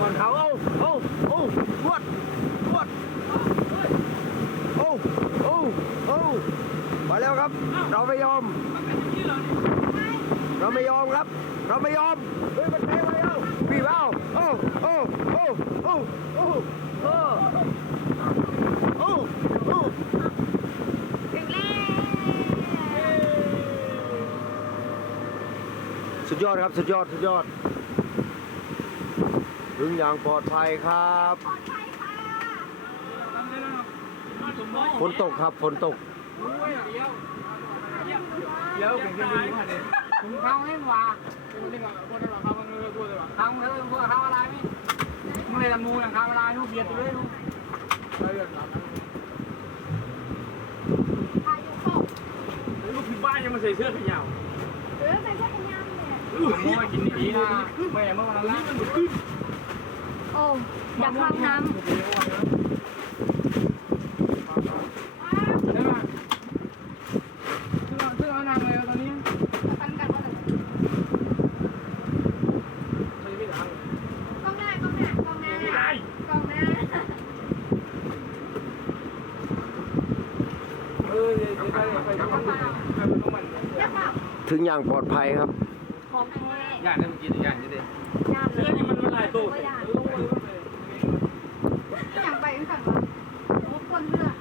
ก่อนเขาโอ้โอ้โอ้รวดรวดโอ้โอ้โอ้มาแล้วครับ เราไม่ยอม เราไม่ยอมครับ เราไม่ยอมเฮ้ยมันแทงมาแล้วพี่เบ้าโอ้โอ้โอ้โอ้โอ้โอ้โอ้โอ้ถึงแล้วสุดยอดครับ สุดยอด สุดยอด ถึงอย่างปลอดภัยครับปลอดภัยค่ะทำได้แล้วเนาะมาสมมติฝนตกครับฝนตกโอ้ยเดี๋ยวเดี๋ยวเป็นยังไงมาเนี่ยผมเข้าให้ว่าคนนี้ว่าคนนี้ว่าเขามันเรื่องตัวเลยว่าเขาเรื่องตัวเขาอะไรไหมมึงเลยละมูอย่างเขาอะไรนู่นเบียดตัวเลยนู่นเลยแบบนั้นพายุเข้าลูกที่บ้านยังมาใส่เสื้อแขนยาวเออใส่เสื้อกันยาวเลยผมว่ากินดีนะแม่เมื่อวันนั้นมันขึ้นโอยากเข้าห้องน้ำกล้องหน้ากล้องหน้ากล้งหน้ากล้งหน้าจปถึงอย่างปลอดภัยครับ ของแท้ย่านได้เมื่อกี้หรือย่านนี่เด็กย่านเลยก็ย่าน อย่างไปกันวะโอ้คนเลือด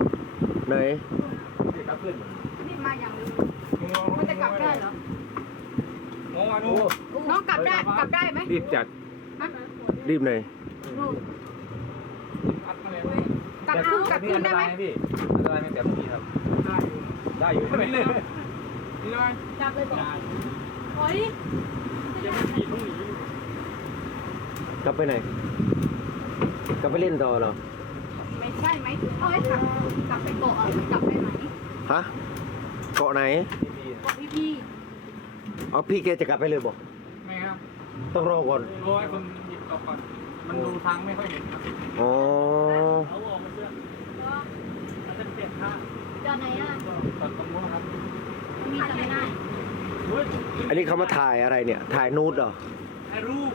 ไหนเด็กกับเพื่อนนี่มาอย่างนี้มันจะกลับได้เหรอมองมาดูน้องกลับได้ กลับได้ไหมรีบจัดฮะรีบหน่อยดูอัดมาเลยกลับคืนกลับคืนได้ไหมพี่อันตรายไม่แบบเมื่อกี้ครับ ได้อยู่ได้อยู่นี่เลยนี่เลยกลับเลยบอกโอ้ยยังไม่ขี่ต้องหนีกลับไปไหน กลับไปเล่นต่อเหรอ ไม่ใช่ไหมถึงเอ้ยกลับกลับไปเกาะอะกลับได้ไหมฮะ เกาะไหน เกาะพี่พี่เอาพี่แกจะกลับไปเลยบอก ไม่ครับต้องรอก่อน รอให้คนหยิบต่อก่อน มันดูทางไม่ค่อยเห็นครับอ๋อเอาออกมาเสื้ออาจจะเปลี่ยนท่าจอดไหนอะตอนตรงนู้นครับมีจอดไม่ได้เฮ้ยอันนี้เขามาถ่ายอะไรเนี่ย ถ่ายนูดเหรอ ถ่ายรูป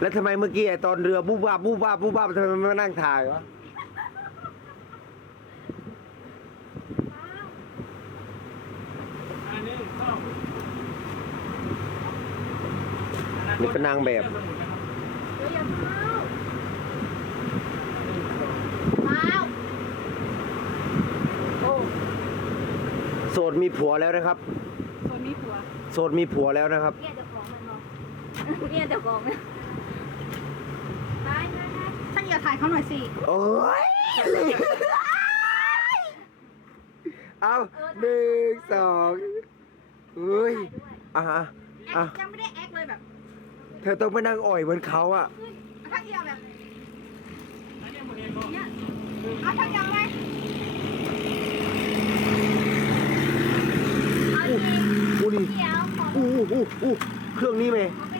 แล้วทำไมเมื่อกี้ไอ้ตอนเรือบูบวาบบูบวาบบูบวาบทำไมมันมานั่งถ่ายวะอันนี้ก็นี่เป็นนางแบบ เดี๋ยวอย่าเมาเมาโอ้โสดมีผัวแล้วนะครับคนมีผัว โสดมีผัวแล้วนะครับ เนี่ยจะฟ้องมันเนาะ เนี่ยจะฟ้องนะได้ได้ได้ท่านอย่าถ่ายเขาหน่อยสิโอ้ยเอาหนึ่งสองเฮ้ยอะฮะแออะคยังไม่ได้แอคเลยแบบเธอต้องมานั่งอ่อยเหมือนเขาอะขึ้นถ้าเอียงแบบอันนี้มันเองก็เนี้ยเอาทางยังไงเอาจริงอู้นี่เดี๋ยวขออู้อู้อู้อู้เครื่องนี้ไหม เขาไปไหนอะ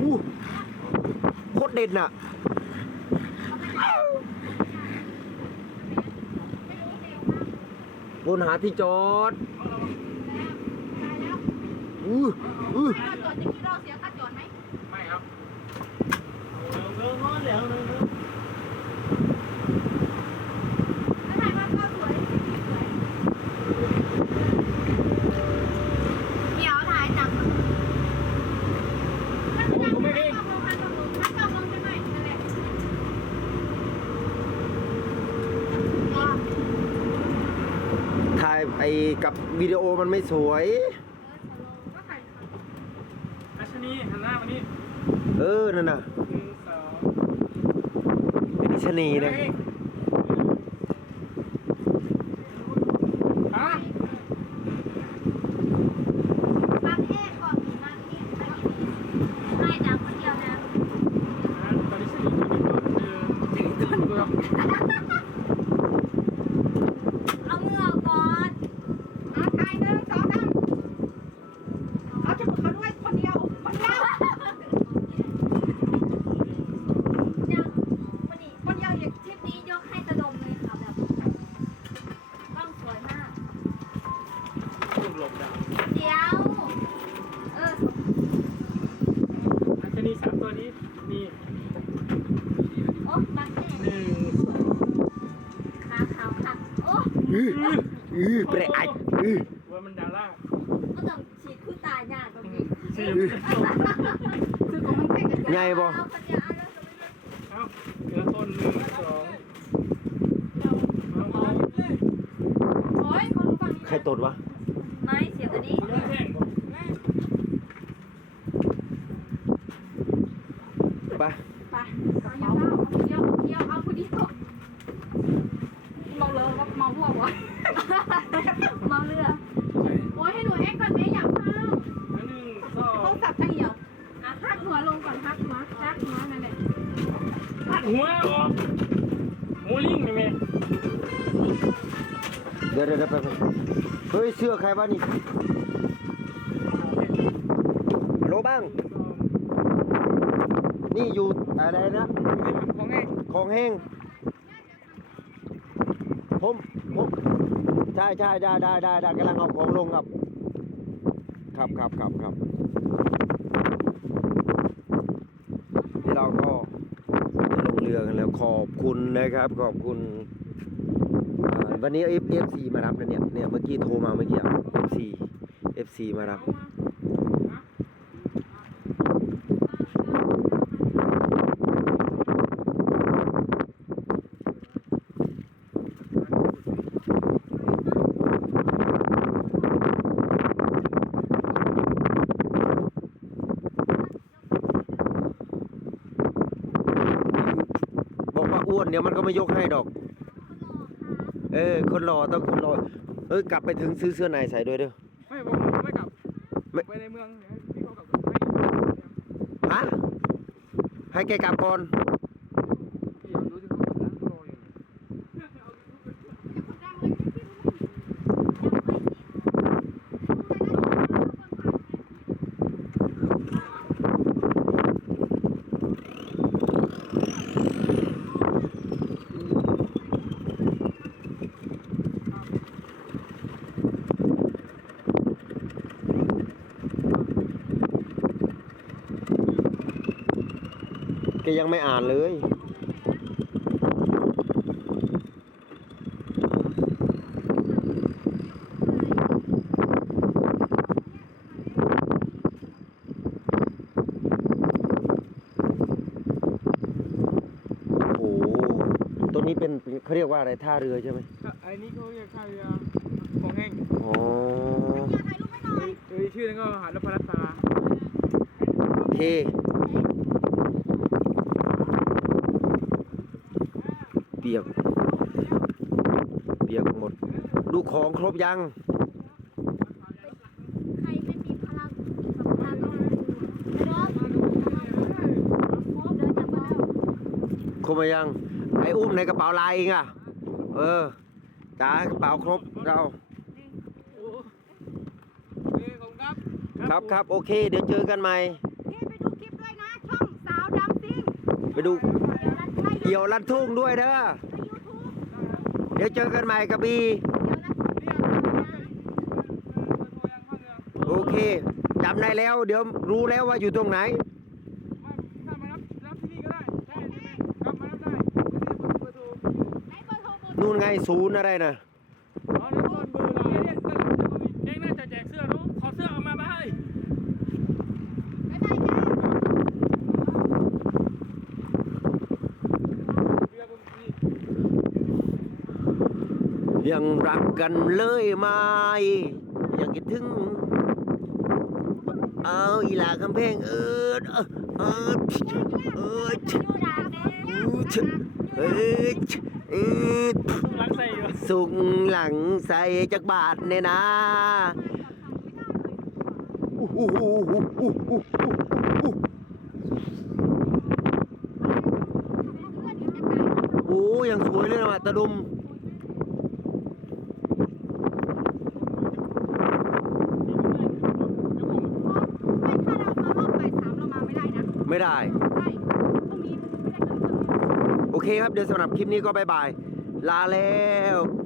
อู้โคตรเด่นอะบนหาที่จอด อู้อู้ ถ่ายไอ้กับวิดีโอมันไม่สวยเออสโลว์ก็ถ่ายค่ะอัชนีหันหน้ามานี่เออ นั่นน่ะหนึ่งสองไอ้นิชนีเนี่ย อ้อื้ออื้อเปรไออื้อว่ามันดาราก็ต้องฉีดคู่ตายยากตรงนี้สี่คือของมันแข็นใหญ่บ่เอาคนเดียวเอาแล้วก็ไม่เลือกเอ้าเหลือต้นหนึ่งสองเอาเอาโอ้ยคนฟังใครตดวะไม้เสียตัวนี้เอาแท่งบ่ไปไปเอาเยาเอาเยาเอาเยาเอาผู้เดียวเมาเลยว่าเมาพวกวะเมาเรือโอ้ยให้หนูแอ็กก่อนแม่อยากฟัง อันหนึ่งสอง ต้องสับทั้งเหี่ยวอะพักหัวลงก่อนพักหัวพักหัวนั่นแหละ ตัด หัวออกหมูลิงนี่แม่เดี๋ยวเดี๋ยวเดี๋ยวไปเฮ้ยเสื้อใครบ้านี่ฮัลโลบ้าง นี่อยู่อะไรนะ ของไงของแห้งผมผมใช่ใช่ได้ได้ได้ได้กำลังเอาของลงครับ ครับครับครับครับนี่เราก็จะลงเรือ กันแล้วขอบคุณนะครับ ขอบคุณ วันนี้เอฟซีมารับนะเนี่ยเนี่ยเมื่อกี้โทรมาเมื่อกี้เอฟซีเอฟซีมารับน เดี๋ยวมันก็ไม่ยกให้ดอก เออ คนรอต้องคนรอ เออกลับไปถึงซื้อเสื้อในใส่ด้วยเด้อ ไม่ผมไม่กลับไม่ ไปในเมืองเนี่ยพี่เขากลับฮะให้แกกลับก่อน พี่ยังรู้ที่เขากลับนะรออยู่ แกยังไม่อ่านเลย โอ้โหตัวนี้เป็นเขาเรียกว่าอะไรท่าเรือใช่ไหมไอ้นี่เขาเรียกท่าเรือของแห้งอ๋อเอ้ยชื่อนั้นก็หาดนพรัตนาโอเค เปียก เปียกหมด ดูของครบยัง ใครไม่มีพลังสัมพันธ์เนาะเดินจากบ้านครบมายัง ไอ้อุ้มในกระเป๋าลายเองอะ เออจ้ากระเป๋าครบเราครับครับครับโอเค เดี๋ยวเจอกันใหม่ พี่ไปดูคลิปด้วยนะ ช่องสาวดำซิ่ง ไปดู เดี๋ยวรัดไล่เดี่ยวลัดทุ่งด้วยเด้อในยูทูบเดี๋ยวเจอกันใหม่กระบีเดี๋ยวรัดทุ่งนะโอเคจำได้แล้ว เดี๋ยวรู้แล้วว่าอยู่ตรงไหนถ้ามารับรับที่นี่ก็ได้ได้ใช่ไหมครับมารับได้เบอร์โทรไหนเบอร์โทรเบอร์โทรนู่นไงศูนย์อะไรนะ อ๋อเดี๋ยวต้นเบอร์ไลน์เนี่ยเองน่าจะแจกเสื้อเนาะขอเสื้อเอามาบ้าย บ๊ายบายจ้า เรือผมนี่ ยังรักกันเลยไหมยังคิดถึงเอาอีหลาคำเพลงเออเออเออเออดาแม่เออเออรักใส่อยู่สุงหลังใส่จักบาทเนี่ยนะอู้หูหูหูหูหูหูโอ้ยังสวยเลยนะว่ะตะดุมถ้าเรามารอบบ่ายสามเรามาไม่ ได้นะไม่ได้ ใช่ตรงนี้ไม่ได้เกินครึ่งโอเคครับเดี๋ยวสำหรับคลิปนี้ก็บายบาย ลาแล้วบ